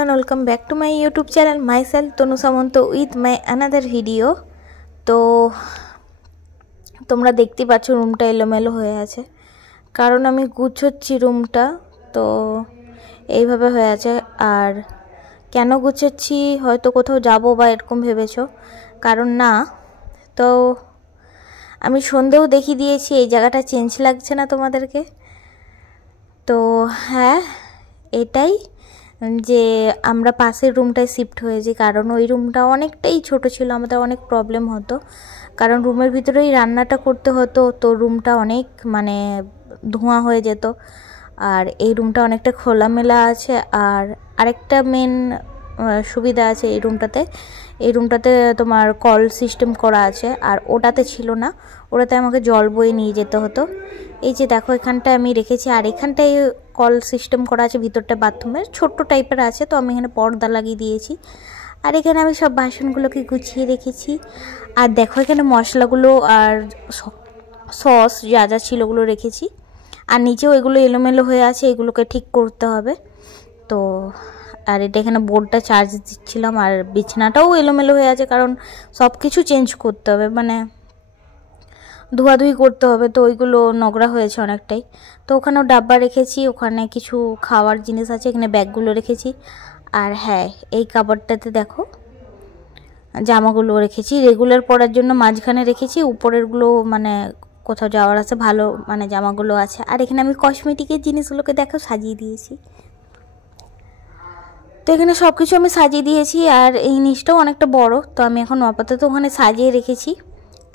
everyone, welcome back to my YouTube channel. Myself Tonu Samanto with my another video. তো তোমরা দেখতে পাচ্ছ রুমটা এলোমেলো হয়ে আছে, কারণ আমি গুছোচ্ছি রুমটা, তো এইভাবে হয়ে আছে। আর কেন গুছোচ্ছি, হয়তো কোথাও যাব বা এরকম ভেবেছো, কারণ না, তো আমি সন্ধেও দেখিয়ে দিয়েছি এই জায়গাটা চেঞ্জ লাগছে না তোমাদেরকে। তো হ্যাঁ, এটাই যে আমরা পাশের রুমটায় শিফট হয়েছি, কারণ ওই রুমটা অনেকটাই ছোট ছিল, আমাদের অনেক প্রবলেম হতো, কারণ রুমের ভিতরেই রান্নাটা করতে হতো, তো রুমটা অনেক মানে ধোঁয়া হয়ে যেত। আর এই রুমটা অনেকটা খোলামেলা আছে। আর আরেকটা মেন সুবিধা আছে এই রুমটাতে তোমার কল সিস্টেম করা আছে, আর ওটাতে ছিল না, ওটাতে আমাকে জল বয়ে নিয়ে যেতে হতো। এই যে দেখো এখানটায় আমি রেখেছি, আর এখানটায় কল সিস্টেম করা আছে, ভিতরটা বাথরুমের ছোট্ট টাইপের আছে, তো আমি এখানে পর্দা লাগিয়ে দিয়েছি। আর এখানে আমি সব বাসনগুলোকে গুছিয়ে রেখেছি। আর দেখো এখানে মশলাগুলো আর সস যা যা ছিল ওগুলো রেখেছি, আর নিচেও এগুলো এলোমেলো হয়ে আছে, এগুলোকে ঠিক করতে হবে। তো আর এটা এখানে বোর্ডটা চার্জ দিচ্ছিলাম, আর বিছানাটাও এলোমেলো হয়ে আছে, কারণ সব কিছু চেঞ্জ করতে হবে, মানে ধোয়াধুয়ি করতে হবে, তো ওইগুলো নোংরা হয়েছে অনেকটাই। তো ওখানেও ডাব্বা রেখেছি, ওখানে কিছু খাওয়ার জিনিস আছে, এখানে ব্যাগগুলো রেখেছি। আর হ্যাঁ, এই কাবারটাতে দেখো জামাগুলো রেখেছি, রেগুলার পরার জন্য মাঝখানে রেখেছি, উপরেরগুলো মানে কোথাও যাওয়ার আছে ভালো মানে জামাগুলো আছে। আর এখানে আমি কসমেটিকের জিনিসগুলোকে দেখো সাজিয়ে দিয়েছি। তো এখানে সব কিছু আমি সাজিয়ে দিয়েছি, আর এই নিচটাও অনেকটা বড়, তো আমি এখন আপাতত ওখানে সাজিয়ে রেখেছি।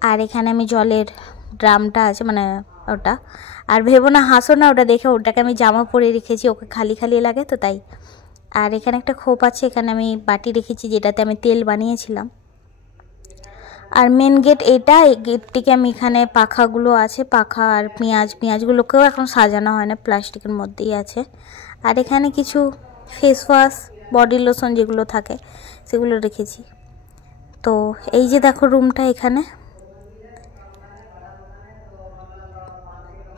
আর এখানে আমি জলের ড্রামটা আছে, মানে ওটা, আর ভেবো না, হাসো না, ওটা দেখে ওটাকে আমি জামা পরে রেখেছি, ওকে খালি খালি লাগে তো তাই। আর এখানে একটা খোপ আছে, এখানে আমি বাটি রেখেছি যেটাতে আমি তেল বানিয়েছিলাম। আর মেন গেট এটা, এই গেটটিকে আমি এখানে পাখাগুলো আছে, পাখা আর পেঁয়াজগুলোকেও এখন সাজানো হয় না, প্লাস্টিকের মধ্যেই আছে। আর এখানে কিছু ফেস ওয়াশ, বডি লোশন যেগুলো থাকে সেগুলো রেখেছি। তো এই যে দেখো রুমটা এখানে,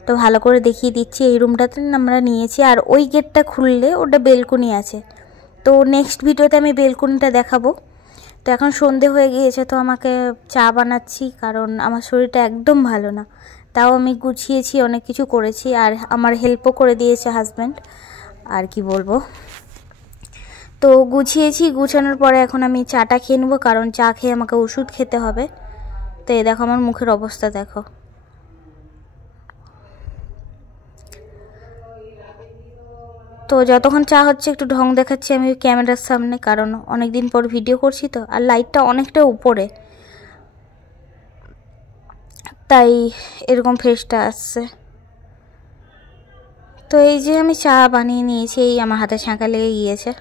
তো ভালো করে দেখিয়ে দিচ্ছি, এই রুমটাতে আমরা নিয়েছি। আর ওই গেটটা খুললে ওটা বেলকনি আছে, তো নেক্সট ভিডিওতে আমি বেলকনিটা দেখাবো। তো এখন সন্ধে হয়ে গিয়েছে, তো আমাকে চা বানাচ্ছি, কারণ আমার শরীরটা একদম ভালো না, তাও আমি গুছিয়েছি, অনেক কিছু করেছি, আর আমার হেল্পও করে দিয়েছে হাজব্যান্ড। আর কি বলবো, তো গুছিয়েছি, গুছানোর পরে এখন আমি চাটা খেয়ে নেবো, কারণ চা খেয়ে আমাকে ওষুধ খেতে হবে। তো এই দেখো আমার মুখের অবস্থা দেখো। তো যতক্ষণ চা হচ্ছে একটু ঢং দেখাচ্ছি আমি ক্যামেরার সামনে, কারণ অনেক দিন পর ভিডিও করছি তো, আর লাইটটা অনেকটা উপরে, তাই এরকম ফেসটা আসছে। তো এই যে আমি চা বানিয়ে নিয়েছি, এই আমার হাতে ছাঁকা লেগে গিয়েছে।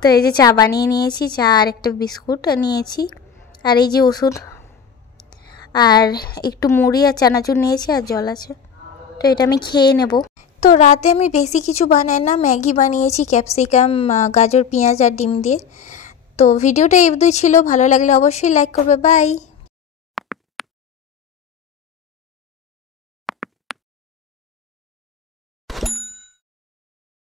তো এই যে চা বানিয়ে নিয়েছি, চা আর একটা বিস্কুট নিয়েছি, আর এই যে ওষুধ, আর একটু মুড়ি আর চানাচুর নিয়েছি, আর জল আছে। তো এটা আমি খেয়ে নেব। তো রাতে আমি বেশি কিছু বানাই না, ম্যাগি বানিয়েছি ক্যাপসিকাম, গাজর, পেঁয়াজ আর ডিম দিয়ে। তো ভিডিওটা এই অবধি ছিল, ভালো লাগলে অবশ্যই লাইক করবে। বাই।